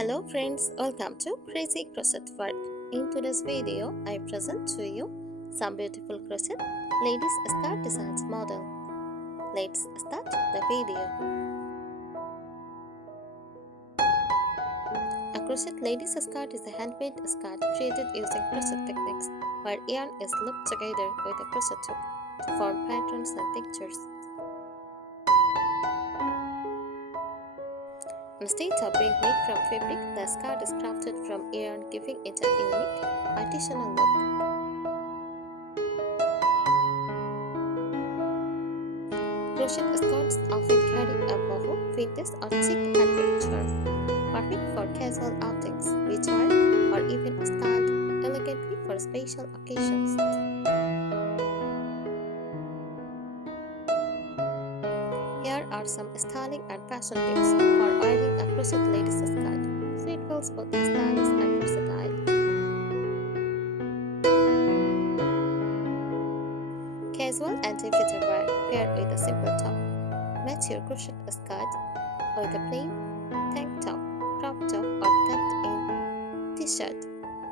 Hello friends, welcome to Crazy Crochet World. In today's video, I present to you some beautiful crochet ladies skirt designs model. Let's start the video. A crochet ladies skirt is a handmade skirt created using crochet techniques where yarn is looped together with a crochet hook to form patterns and textures. Instead of being made from fabric, the skirt is crafted from yarn, giving it a unique, artisanal look. Crochet skirts often carry a boho, vintage, or thick handmade charm, perfect for casual outings, ritual, or even styled elegantly for special occasions. Here are some styling and fashion tips for wearing a crochet ladies skirt, so it feels both stylish and versatile. Casual and everyday wear paired with a simple top. Match your crochet skirt with a plain tank top, crop top, or tucked-in t-shirt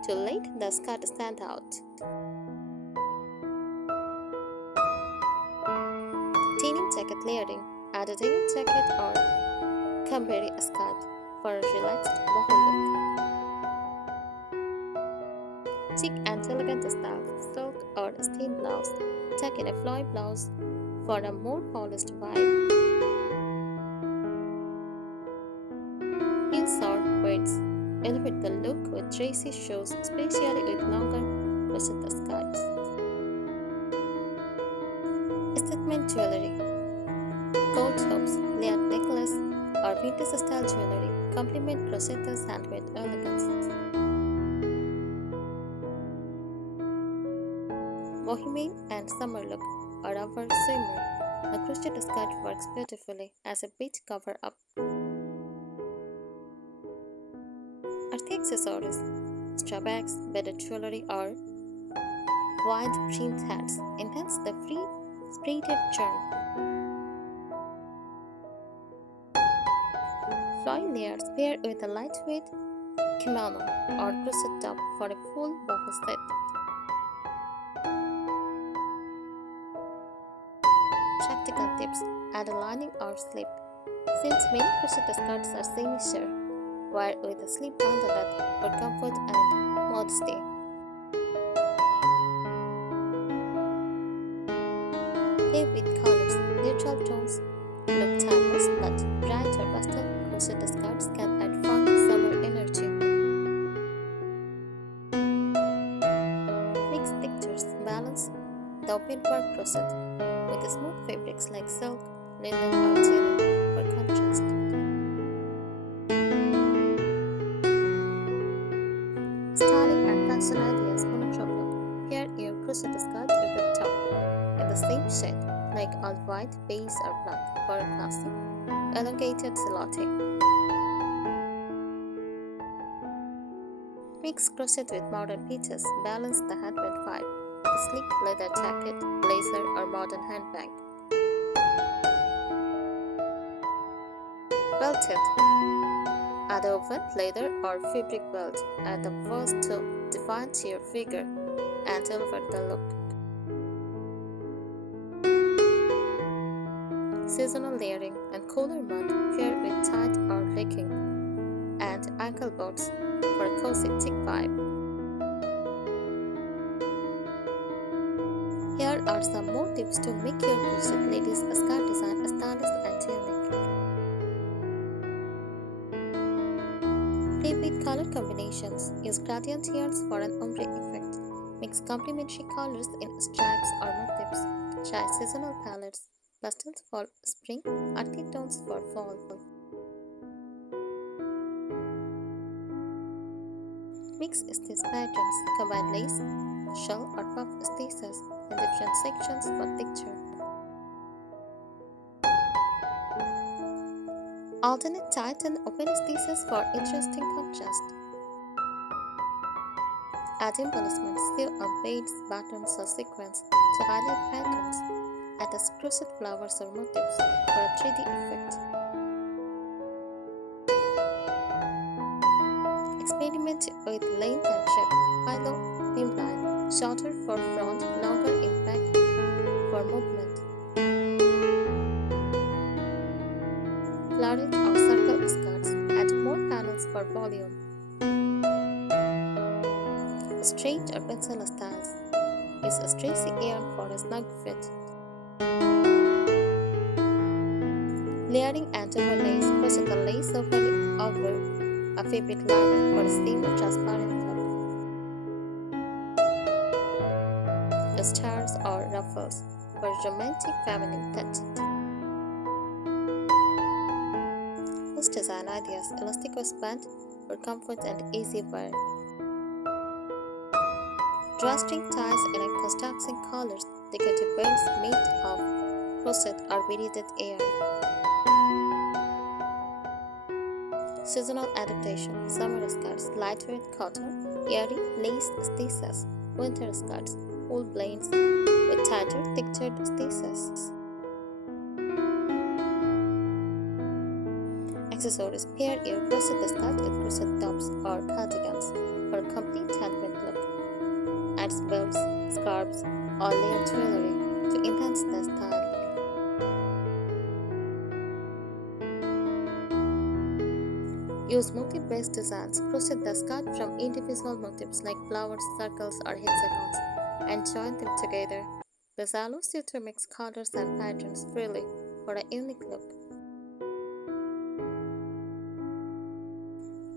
to let the skirt stand out. Denim jacket layering. Add a denim jacket or Camberry skirt for a relaxed boho look. Chic and elegant style, silk or stain blouse. Tuck in a flowy blouse for a more polished vibe. Heels or weights. Elevate the look with dressy shoes, especially with longer crochet skirts. Statement jewelry. Gold hoops, layered necklace, or vintage style jewelry complement crochet's handmade elegance. Bohemian and summer look, a rubber swimmer. A crochet skirt works beautifully as a beach cover-up. Earthy accessories, straw bags, beaded jewelry, or wide brimmed hats enhance the free spirited charm. Flowy layers pair with a lightweight kimono or crochet top for a full boho set. Practical tips: add a lining or slip. Since many crochet skirts are semi-sheer, wear with a slip underneath for comfort and modesty. Play with colors, neutral tones look timeless, but bright or pastel crochet skirts can add fun summer energy. Mix textures, balance the open work crochet with smooth fabrics like silk, linen, or denim for contrast. Styling and fashion ideas monochrome look. Pair your crochet skirt with a top in the same shade, like all white, beige, or black for a classy, elongated silhouette. Mix crochet with modern pieces, balance the handmade vibe with a sleek leather jacket, blazer, or modern handbag. Belted. Add a woven, leather, or fabric belt at the waist to define your figure and elevate the look. Seasonal layering and cooler month pair with tight or legging and ankle boots for a cozy chic vibe. Here are some more tips to make your crochet ladies skirt design stylish and unique. Play with color combinations. Use gradient yarns for an ombre effect. Mix complementary colors in stripes or motifs. Try seasonal palettes. Pastels for spring, earthy tones for fall. Mix stitch patterns, combine lace, shell, or puff stitches in different sections for texture. Alternate tight and open stitches for interesting contrast. Add embellishments, sew on beads, buttons, or sequins to highlight patterns. Add crochet flowers or motifs for a 3D effect. Experiment with length and shape. High-low hemline, shorter for front, longer impact for movement. Florid or circle skirts, add more panels for volume. Straight or pencil styles, use a straight yarn for a snug fit. Layering and overlays, crochet the lace over a fabric lining for a semi-transparent look. Stars or ruffles for a romantic feminine touch. Post design ideas, elastic waistband for comfort and easy wear. Drawstring ties in a contrasting colors, decorative belts made of crochet or beaded yarn. Seasonal adaptation, summer skirts, lightweight cotton, airy lace stitches, winter skirts, wool blends with tighter textured stitches. Accessories, pair your crochet skirt with crochet tops or cardigans for a complete handmade look. Adds belts, scarves, or layered jewelry to enhance the style. Use motif-based designs. Crochet the skirt from individual motifs like flowers, circles, or hexagons and join them together. This allows you to mix colors and patterns freely for a unique look.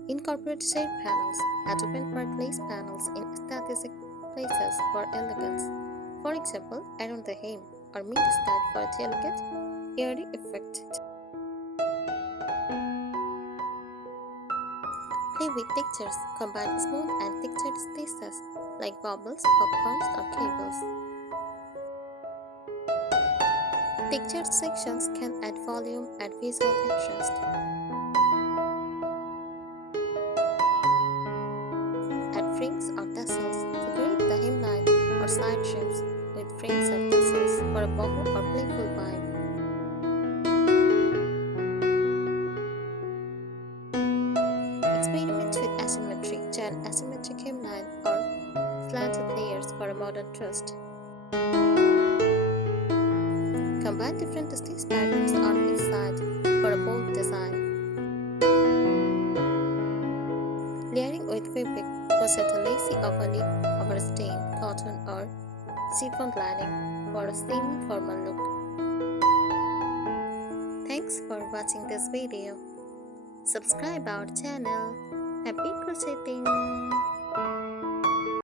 Incorporate shade panels. Add open part lace panels in strategic places for elegance. For example, around the hem or mid-skirt for a delicate, airy effect. Play with textures. Combine smooth and textured stitches like bubbles, popcorns, or cables. Textured sections can add volume and visual interest. Add frings or tassels. Decorate the hemline or side trims with frings or tassels for a boho or playful vibe. Experiment with asymmetry. Join asymmetric hemline or slanted layers for a modern twist. Combine different stitch patterns on each side for a bold design. Layering with fabric. Crochet a lacy overlay over stained cotton or chiffon lining for a semi-formal look. Thanks for watching this video. Subscribe our channel. Happy crocheting!